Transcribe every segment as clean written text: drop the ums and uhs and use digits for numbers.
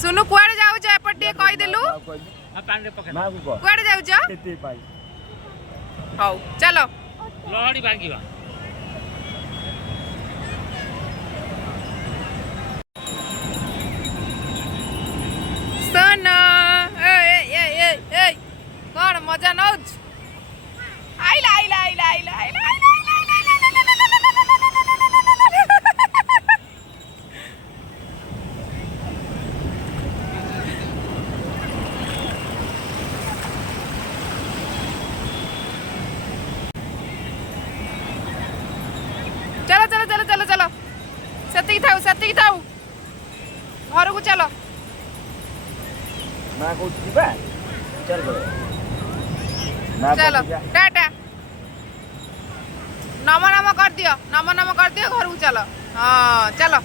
सुनु कुआडे जाऊ जा एपटे कहि देलु पानी रे पके कुआडे जाऊ जा केते पाई हौ चलो लहड़ी भांगीवा सोना ए कौन मजा नौच आइला आइला आइला आइला आइला चलो चलो चलो चलो चलो सती थाऊ घर को चलो ना को जीवा चल बड़े चलो टाटा नम कर दियो घर को चलो हाँ चलो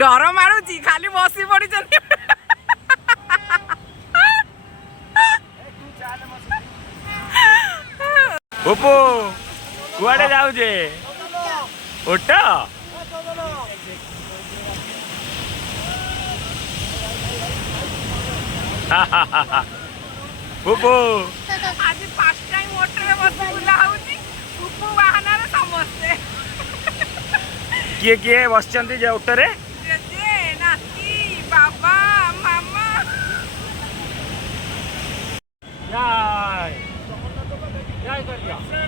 डर मारुची खाली बसी पड़ी ओपो कुआडे जाऊ जे ओटा ओपो आज फर्स्ट टाइम ओटर में बस बुला होची उपु वाहन रे समस्ते किए बसचंती जे ओटरे जे नाती बाबा मामा जाय जाय कर दिया